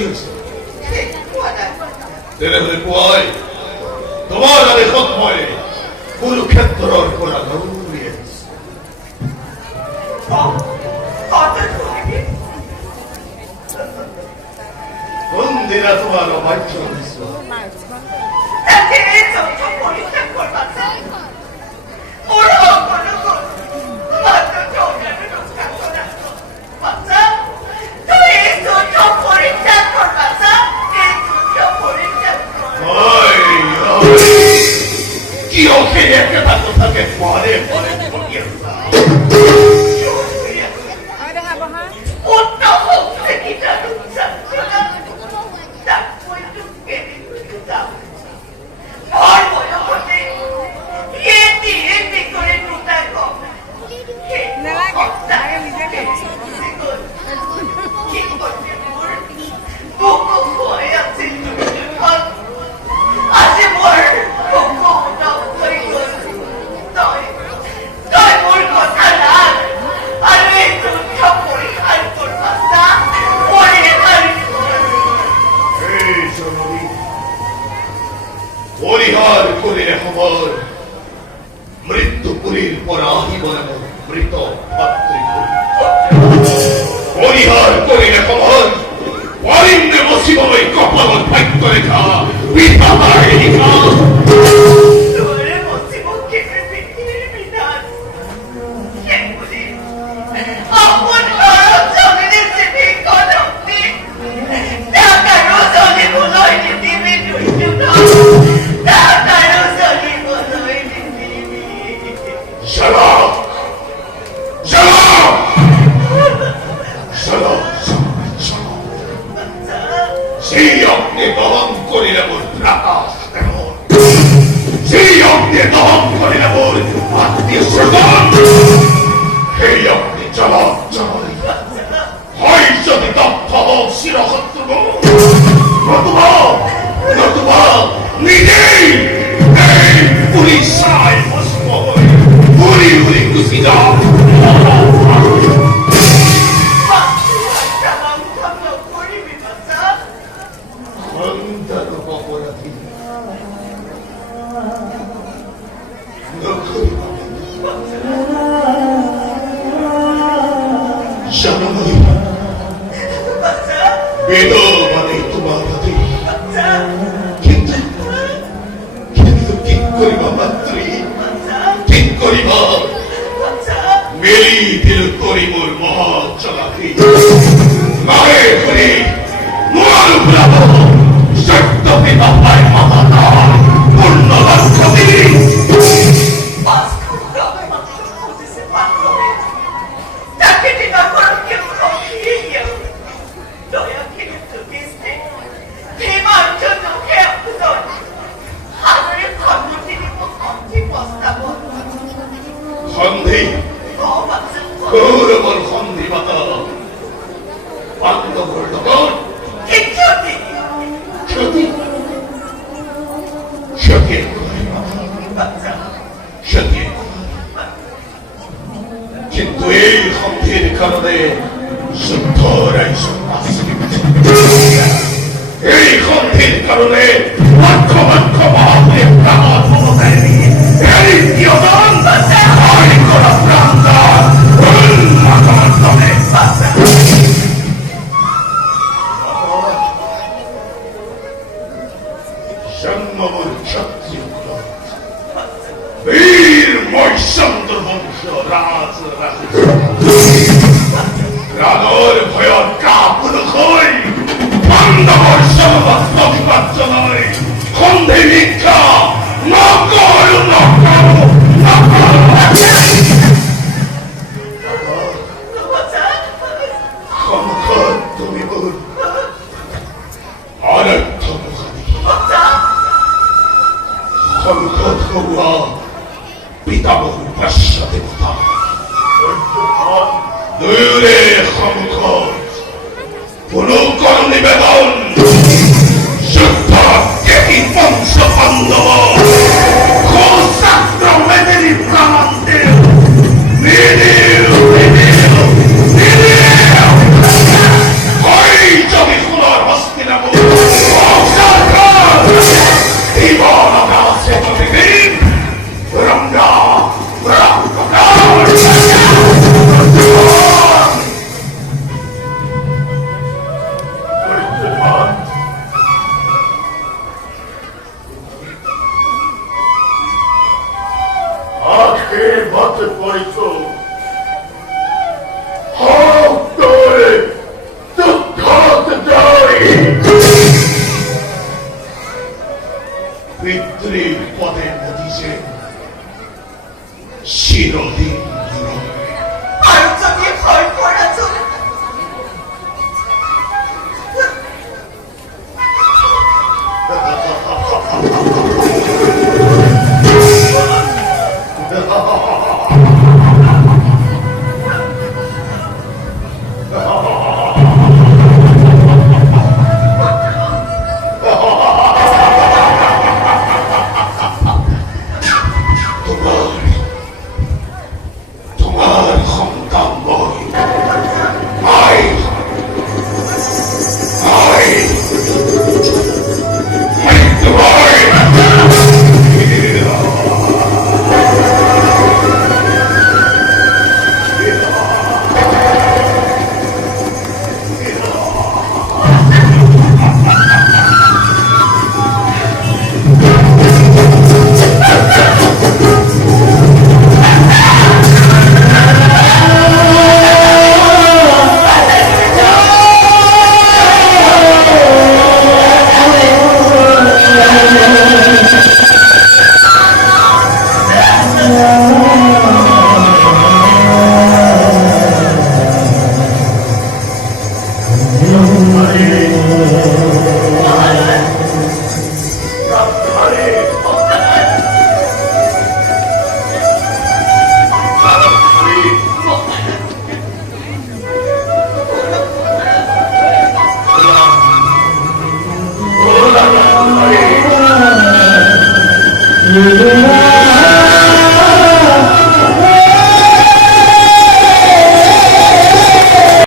হয়েছে? কুয়ায় তোমার আরে সৎময় কুরুক্ষেত্রর কোলা দৌড়িয়ে কোন দিনা তোমার অবাধ্য কি ওকে একটা থাকে পরে পরে পরিহার করে খবর মৃত্যুপুরীর পর আহিব মৃত পরিহার করে খবর অরিন্দে বসিব ওই কপাল ভাগ্য রেখা বিধাতার রেখা কিন্তু এই সন্ধির কারণে এই সন্ধির কারণে লক্ষ লক্ষ মহাপুরে প্রাণ মমতায়নি এই প্রিয়জন প্রাণদান মাধ্যমে জন্মমূল ক্ষত্রিয় বীর মৈশন্দ্র বংশ রাজ রাগর ভয়র কাপুর হই পাণ্ডবর সমবাস্ত নয় সন্ধে ভিক্ষা নকর নকর নকর ক্ষমকর তুমি বল অনর্থ মুখানি ক্ষমকর হওয়া পিতামহ বর্ষ দেবতা দূরে ক্ষমকর পুনকর নিবেদন শুদ্ধ কেটি বংশ বান্ধব ক্ষত্র মেদেরী প্রাণান্তে যদি সোনার হস্তে রে